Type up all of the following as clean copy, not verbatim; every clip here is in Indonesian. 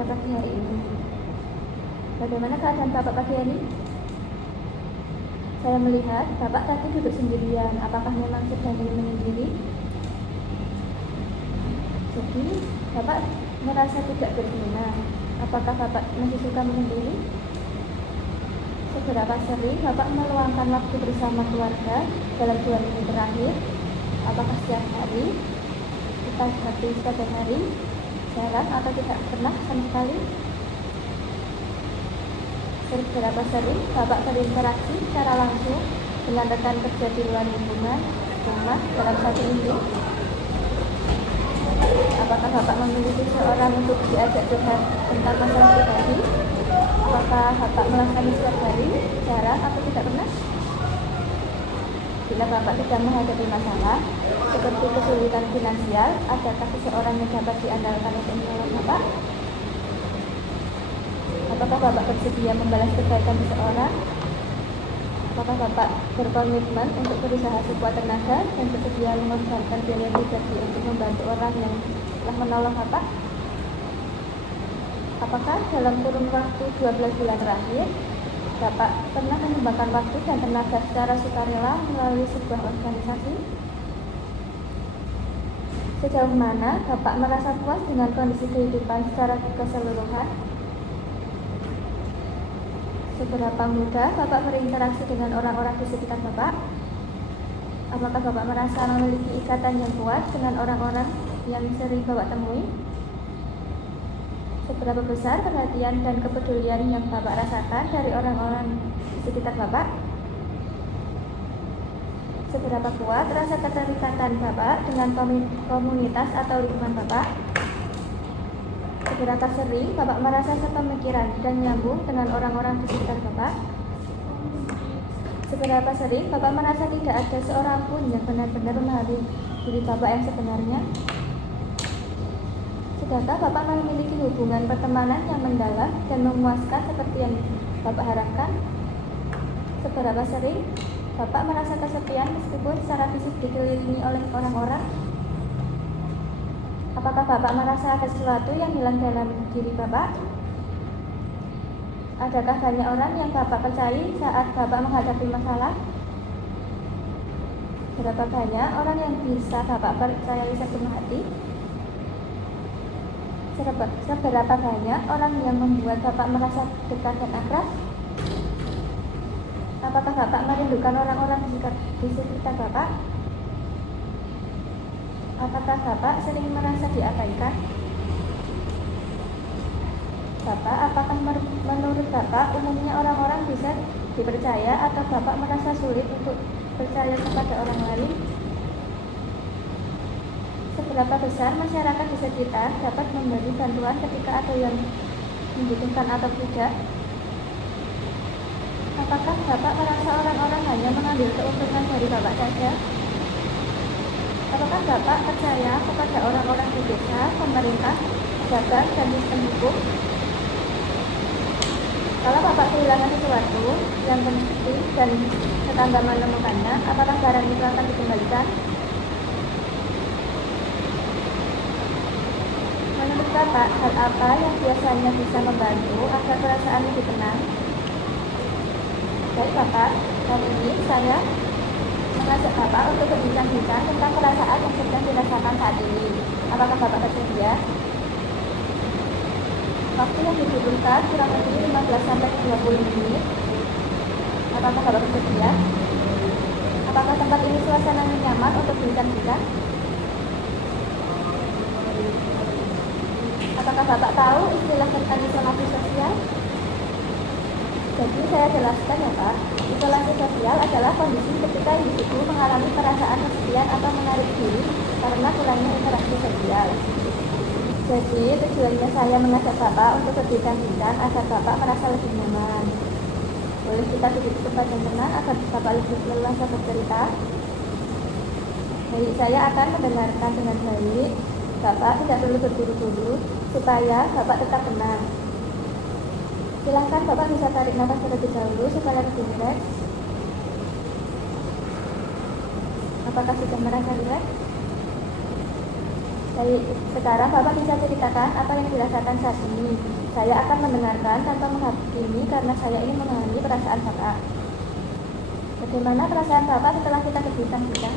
pada pagi hari ini. Bagaimana keadaan Bapak pagi ini? Saya melihat Bapak tadi duduk sendirian. Apakah memang sedang ingin menyendiri? Jadi, Bapak merasa tidak berguna. Apakah Bapak masih suka menyendiri? Seberapa sering Bapak meluangkan waktu bersama keluarga dalam 2 minggu terakhir? Apakah setiap hari? Kita setiap hari? Jarang atau tidak pernah sama sekali? Seberapa sering Bapak berinteraksi secara langsung dengan rekan kerja di luar lingkungan rumah dalam 1 minggu? Apakah Bapak memiliki seorang untuk diajak curhat tentang masalah pribadi? Apakah Bapak melakukannya setiap hari, jarang atau tidak pernah? Bila Bapak sedang menghadapi masalah seperti kesulitan finansial, adakah seseorang yang dapat diandalkan untuk menolong Bapak? Apakah Bapak bersedia membalas kebaikan seseorang? Apakah Bapak berkomitmen untuk berusaha sekuat tenaga dan bersedia mengorbankan biaya pribadi untuk membantu orang yang telah menolong Bapak? Apakah dalam kurun waktu 12 bulan terakhir, Bapak pernah menyumbangkan waktu dan tenaga secara sukarela melalui sebuah organisasi? Sejauh mana Bapak merasa puas dengan kondisi kehidupan secara keseluruhan? Seberapa mudah Bapak berinteraksi dengan orang-orang di sekitar Bapak? Apakah Bapak merasa memiliki ikatan yang kuat dengan orang-orang yang sering Bapak temui? Seberapa besar perhatian dan kepedulian yang Bapak rasakan dari orang-orang di sekitar Bapak? Seberapa kuat rasa keterikatan Bapak dengan komunitas atau lingkungan Bapak? Seberapa sering Bapak merasa sepemikiran dan nyambung dengan orang-orang di sekitar Bapak? Seberapa sering Bapak merasa tidak ada seorang pun yang benar-benar memahami diri Bapak yang sebenarnya? Sudahkah Bapak memiliki hubungan pertemanan yang mendalam dan memuaskan seperti yang Bapak harapkan? Seberapa sering Bapak merasa kesepian meskipun secara fisik dikelilingi oleh orang-orang? Apakah Bapak merasa ada sesuatu yang hilang dalam diri Bapak? Adakah banyak orang yang Bapak percayai saat Bapak menghadapi masalah? Berapa banyak orang yang bisa Bapak percayai sepenuh hati? Seberapa banyak orang yang membuat Bapak merasa dekat dan akrab? Apakah Bapak merindukan orang-orang di sekitar Bapak? Apakah Bapak sering merasa diabaikan? Bapak, apakah menurut Bapak umumnya orang-orang bisa dipercaya atau Bapak merasa sulit untuk percaya kepada orang lain? Seberapa besar masyarakat di sekitar dapat memberi bantuan ketika ada yang membutuhkan atau tidak? Apakah Bapak merasa orang-orang hanya mengambil keuntungan dari Bapak saja? Apakah Bapak percaya kepada orang-orang di desa, pemerintah, pedagang, dan sistem hukum? Kalau Bapak kehilangan sesuatu yang penting dan tetangga menemukannya, apakah barang itu akan dikembalikan? Menurut Bapak, hal apa yang biasanya bisa membantu agar perasaan lebih tenang? Baik Bapak, hari ini saya mengajak Bapak untuk berbincang-bincang tentang perasaan yang sedang dirasakan saat ini. Apakah Bapak bersedia? Waktu yang dibutuhkan kurang lebih 15-20 menit. Apakah Bapak bersedia? Apakah tempat ini suasananya nyaman untuk bincang-bincang? Apakah Bapak tahu istilah tentang isolasi sosial? Jadi saya jelaskan ya Pak, isolasi sosial adalah kondisi ketika individu mengalami perasaan kesepian atau menarik diri karena kurangnya interaksi sosial. Jadi tujuannya saya mengajak Bapak untuk berbincang-bincang agar Bapak merasa lebih nyaman. Boleh kita duduk di tempat yang tenang agar Bapak lebih leluasa bercerita. Baik, saya akan mendengarkan dengan baik. Bapak tidak perlu terburu-buru supaya Bapak tetap tenang. Silakan Bapak bisa tarik nafas terlebih dahulu supaya lebih rileks. Apakah sudah merasa rileks? Baik, sekarang Bapak bisa ceritakan apa yang dirasakan saat ini. Saya akan mendengarkan tanpa menghakimi karena saya ingin memahami perasaan Bapak. Bagaimana perasaan Bapak setelah kita berbincang-bincang?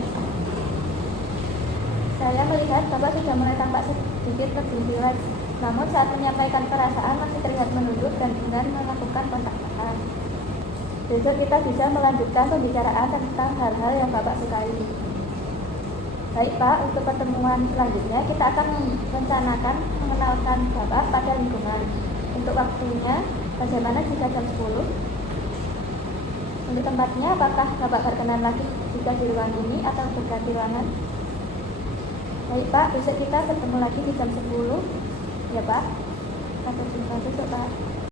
Saya melihat Bapak sudah mulai tampak sedikit lebih rileks, namun saat menyampaikan perasaan masih terlihat menunduk dan enggan melakukan kontak mata. Besok kita bisa melanjutkan pembicaraan tentang hal-hal yang Bapak sukai. Baik Pak, untuk pertemuan selanjutnya kita akan merencanakan mengenalkan Bapak pada lingkungan. Untuk waktunya, bagaimana jika jam 10? Untuk tempatnya, apakah Bapak berkenan lagi jika di ruang ini atau berganti ruangan? Baik Pak, besok kita bertemu lagi di jam 10. Ya Pak, sampai jumpa besok Pak.